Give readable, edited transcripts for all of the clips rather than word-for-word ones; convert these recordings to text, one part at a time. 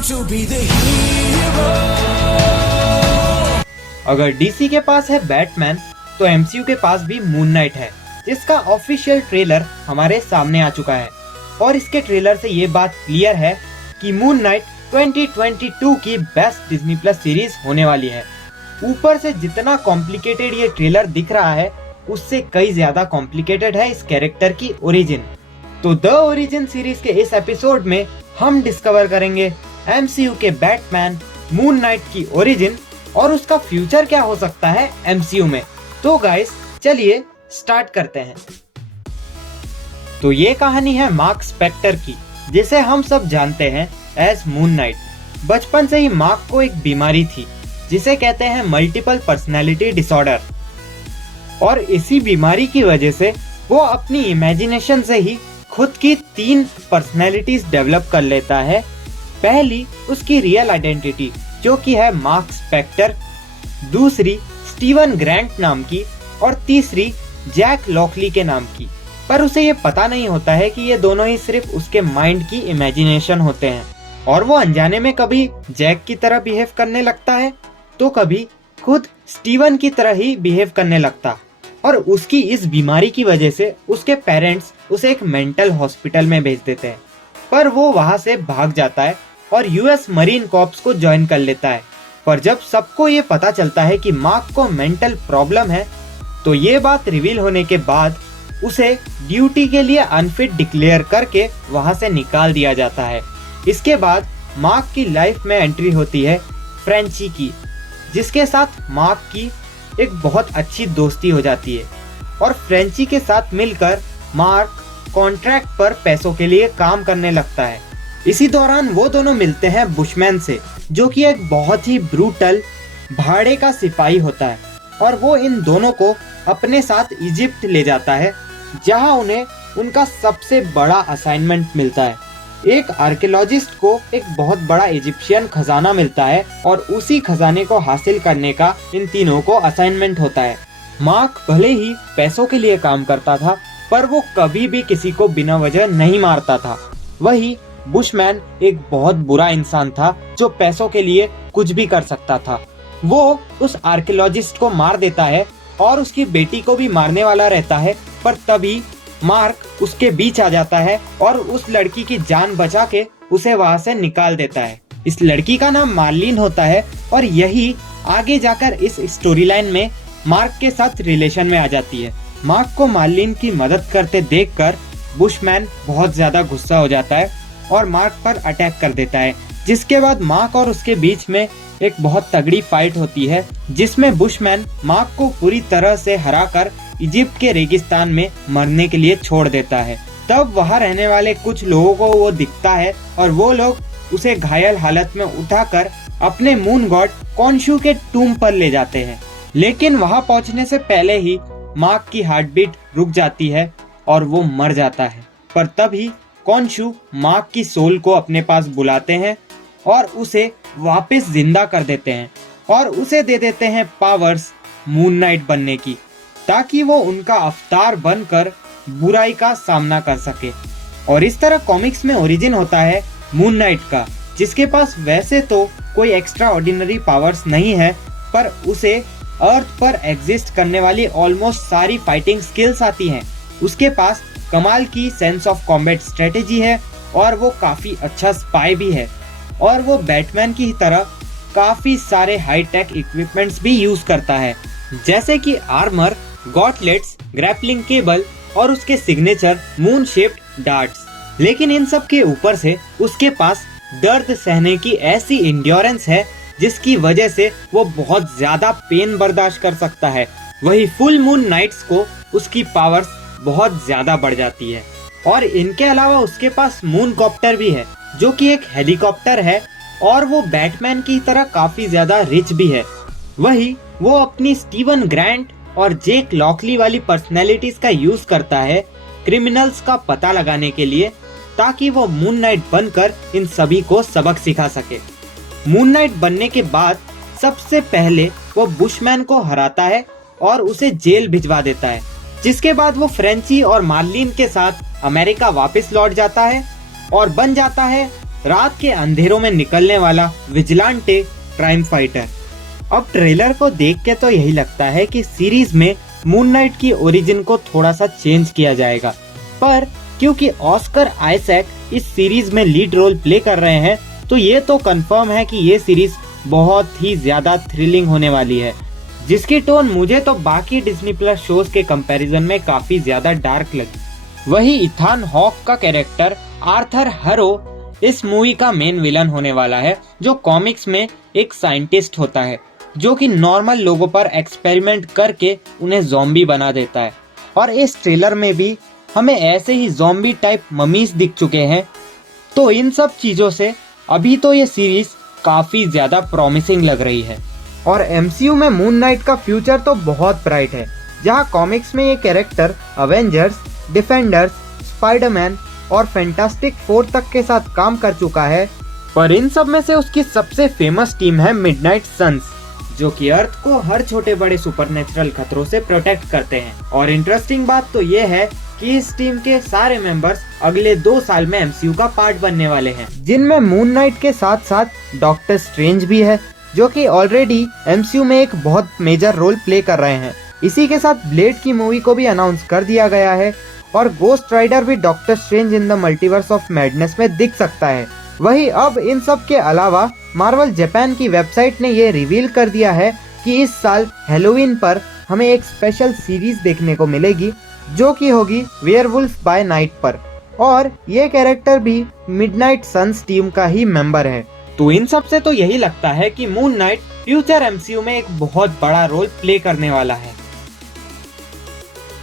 time to be the hero. अगर DC के पास है बैटमैन तो एमसीयू के पास भी मून नाइट है, जिसका ऑफिशियल ट्रेलर हमारे सामने आ चुका है। और इसके ट्रेलर से ये बात क्लियर है कि मून नाइट 2022 की बेस्ट डिज्नी प्लस सीरीज होने वाली है। ऊपर से जितना कॉम्प्लिकेटेड ये ट्रेलर दिख रहा है, उससे कई ज्यादा कॉम्प्लिकेटेड है इस कैरेक्टर की ओरिजिन। तो द ओरिजिन सीरीज के इस एपिसोड में हम डिस्कवर करेंगे एमसीयू के बैटमैन मून नाइट की ओरिजिन और उसका फ्यूचर क्या हो सकता है एमसीयू में। तो गाइस चलिए स्टार्ट करते हैं। तो ये कहानी है मार्क स्पेक्टर की, जिसे हम सब जानते हैं एज मून नाइट। बचपन से ही मार्क को एक बीमारी थी जिसे कहते हैं मल्टीपल पर्सनैलिटी डिसऑर्डर, और इसी बीमारी की वजह से वो अपनी इमेजिनेशन से ही खुद की 3 पर्सनैलिटीज डेवलप कर लेता है। पहली उसकी रियल आइडेंटिटी जो कि है मार्क स्पेक्टर, दूसरी स्टीवन ग्रैंट नाम की, और तीसरी जैक लॉकली के नाम की। पर उसे ये पता नहीं होता है कि ये दोनों ही सिर्फ उसके माइंड की इमेजिनेशन होते हैं, और वो अनजाने में कभी जैक की तरह बिहेव करने लगता है तो कभी खुद स्टीवन की तरह ही बिहेव करने लगता। और उसकी इस बीमारी की वजह से उसके पेरेंट्स उसे एक मेंटल हॉस्पिटल में भेज देते हैं, पर वो वहां से भाग जाता है और यूएस मरीन कॉर्प्स को ज्वाइन कर लेता है। पर जब सबको ये पता चलता है कि मार्क को मेंटल प्रॉब्लम है, तो ये बात रिवील होने के बाद उसे ड्यूटी के लिए अनफिट डिक्लेयर करके वहां से निकाल दिया जाता है। इसके बाद मार्क की लाइफ में एंट्री होती है फ्रेंची की, जिसके साथ मार्क की एक बहुत अच्छी दोस्ती हो जाती है, और फ्रेंची के साथ मिलकर मार्क कॉन्ट्रैक्ट पर पैसों के लिए काम करने लगता है। इसी दौरान वो दोनों मिलते हैं बुशमैन से, जो कि एक बहुत ही ब्रूटल भाड़े का सिपाही होता है, और वो इन दोनों को अपने साथ इजिप्ट ले जाता है, जहां उन्हें उनका सबसे बड़ा असाइनमेंट मिलता है। एक आर्कियोलॉजिस्ट को एक बहुत बड़ा इजिप्शियन खजाना मिलता है, और उसी खजाने को हासिल करने का इन तीनों को असाइनमेंट होता है। मार्क भले ही पैसों के लिए काम करता था, पर वो कभी भी किसी को बिना वजह नहीं मारता था। वही बुशमैन एक बहुत बुरा इंसान था जो पैसों के लिए कुछ भी कर सकता था। वो उस आर्कियोलॉजिस्ट को मार देता है और उसकी बेटी को भी मारने वाला रहता है, पर तभी मार्क उसके बीच आ जाता है और उस लड़की की जान बचा के उसे वहां से निकाल देता है। इस लड़की का नाम मार्लिन होता है, और यही आगे जाकर इस स्टोरी लाइन में मार्क के साथ रिलेशन में आ जाती है। मार्क को मार्लिन की मदद करते देखकर बुशमैन बहुत ज्यादा गुस्सा हो जाता है और मार्क पर अटैक कर देता है, जिसके बाद मार्क और उसके बीच में एक बहुत तगड़ी फाइट होती है, जिसमें बुशमैन मार्क को पूरी तरह से हराकर इजिप्ट के रेगिस्तान में मरने के लिए छोड़ देता है। तब वहां रहने वाले कुछ लोगों को वो दिखता है, और वो लोग उसे घायल हालत में उठाकर अपने मून गॉड कॉन्शू के टूम पर ले जाते हैं। लेकिन वहां पहुंचने से पहले ही मार्क की हार्ट बीट रुक जाती है और वो मर जाता है। पर तभी कॉन्शू मार्क की सोल को अपने पास बुलाते हैं और उसे वापस जिंदा कर देते हैं, और उसे दे देते हैं पावर्स मून नाइट बनने की, ताकि वो उनका अवतार बनकर बुराई का सामना कर सके। और इस तरह कॉमिक्स में ओरिजिन होता है मून नाइट का, जिसके पास वैसे तो कोई एक्स्ट्रा ऑर्डिनरी पावर्स नहीं है, पर उसे अर्थ पर एग्जिस्ट करने वाली ऑलमोस्ट सारी फाइटिंग स्किल्स आती हैं। उसके पास कमाल की सेंस ऑफ कॉम्बैट स्ट्रेटेजी है, और वो काफी अच्छा स्पाई भी है, और वो बैटमैन की तरह काफी सारे हाई टेक इक्विपमेंट्स भी यूज करता है, जैसे कि आर्मर, गॉटलेट्स, ग्रैपलिंग केबल और उसके सिग्नेचर मून शेप्ड डार्ट्स। लेकिन इन सब के ऊपर से उसके पास दर्द सहने की ऐसी इंड्योरेंस है, जिसकी वजह से वो बहुत ज्यादा पेन बर्दाश्त कर सकता है। वही फुल मून नाइट्स को उसकी पावर्स बहुत ज्यादा बढ़ जाती है। और इनके अलावा उसके पास मून कॉप्टर भी है, जो कि एक हेलीकॉप्टर है, और वो बैटमैन की तरह काफी ज्यादा रिच भी है। वही वो अपनी स्टीवन ग्रैंट और जेक लॉकली वाली पर्सनैलिटीज का यूज करता है क्रिमिनल्स का पता लगाने के लिए, ताकि वो मून नाइट बनकर इन सभी को सबक सिखा सके। मून नाइट बनने के बाद सबसे पहले वो बुशमैन को हराता है और उसे जेल भिजवा देता है, जिसके बाद वो फ्रेंची और मार्लिन के साथ अमेरिका वापस लौट जाता है और बन जाता है रात के अंधेरों में निकलने वाला विजिलेंटे क्राइम फाइटर। अब ट्रेलर को देख के तो यही लगता है कि सीरीज में मून नाइट की ओरिजिन को थोड़ा सा चेंज किया जाएगा, पर क्योंकि ऑस्कर आइजैक इस सीरीज में लीड रोल प्ले कर रहे हैं तो ये तो कंफर्म है कि ये सीरीज बहुत ही ज्यादा थ्रिलिंग होने वाली है, जिसकी टोन मुझे तो बाकी डिज्नी प्लस शोज के कंपैरिजन में काफी ज्यादा डार्क लगी। वही इथान हॉक का कैरेक्टर आर्थर हरो इस मूवी का मेन विलन होने वाला है, जो कॉमिक्स में एक साइंटिस्ट होता है जो कि नॉर्मल लोगों पर एक्सपेरिमेंट करके उन्हें ज़ॉम्बी बना देता है। और इस ट्रेलर में भी हमें ऐसे ही ज़ॉम्बी टाइप ममीज दिख चुके हैं। तो इन सब चीज़ों से अभी तो ये सीरीज काफ़ी ज़्यादा प्रॉमिसिंग लग रही है। और MCU में मून नाइट का फ्यूचर तो बहुत ब्राइट है, जहाँ कॉमिक्स में ये कैरेक्टर अवेंजर्स, डिफेंडर्स, स्पाइडरमैन और फैंटास्टिक फोर तक के साथ काम कर चुका है। पर इन सब में से उसकी सबसे फेमस टीम है मिडनाइट सन्स, जो कि अर्थ को हर छोटे बड़े सुपरनेचुरल खतरों से प्रोटेक्ट करते हैं। और इंटरेस्टिंग बात तो ये है कि इस टीम के सारे मेंबर्स अगले 2 साल में MCU का पार्ट बनने वाले हैं, जिनमें मून नाइट के साथ साथ डॉक्टर स्ट्रेंज भी है, जो कि ऑलरेडी MCU में एक बहुत मेजर रोल प्ले कर रहे हैं। इसी के साथ ब्लेड की मूवी को भी अनाउंस कर दिया गया है और गोस्ट राइडर भी doctor strange in the multiverse of madness में दिख सकता है। वही अब इन सब के अलावा मार्वल जापान की वेबसाइट ने ये रिवील कर दिया है कि इस साल हैलोवीन पर हमें एक स्पेशल सीरीज देखने को मिलेगी, जो कि होगी वेयरवुल्फ बाय नाइट पर, और ये कैरेक्टर भी मिडनाइट सन्स टीम का ही मेंबर है। तो इन सब से तो यही लगता है कि मून नाइट फ्यूचर MCU में एक बहुत बड़ा रोल प्ले करने वाला है।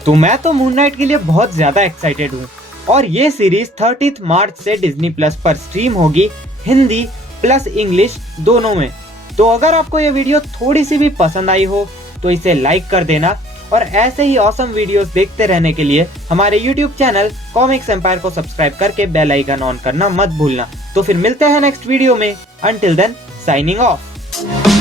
तो मैं तो मून नाइट के लिए बहुत ज्यादा एक्साइटेड हूँ और ये सीरीज 30 मार्च से डिज्नी प्लस पर स्ट्रीम होगी, हिंदी प्लस इंग्लिश दोनों में। तो अगर आपको ये वीडियो थोड़ी सी भी पसंद आई हो तो इसे लाइक कर देना, और ऐसे ही ऑसम वीडियोस देखते रहने के लिए हमारे YouTube चैनल कॉमिक्स एम्पायर को सब्सक्राइब करके बेल आइकन ऑन करना मत भूलना। तो फिर मिलते हैं नेक्स्ट वीडियो में। Until then, signing of.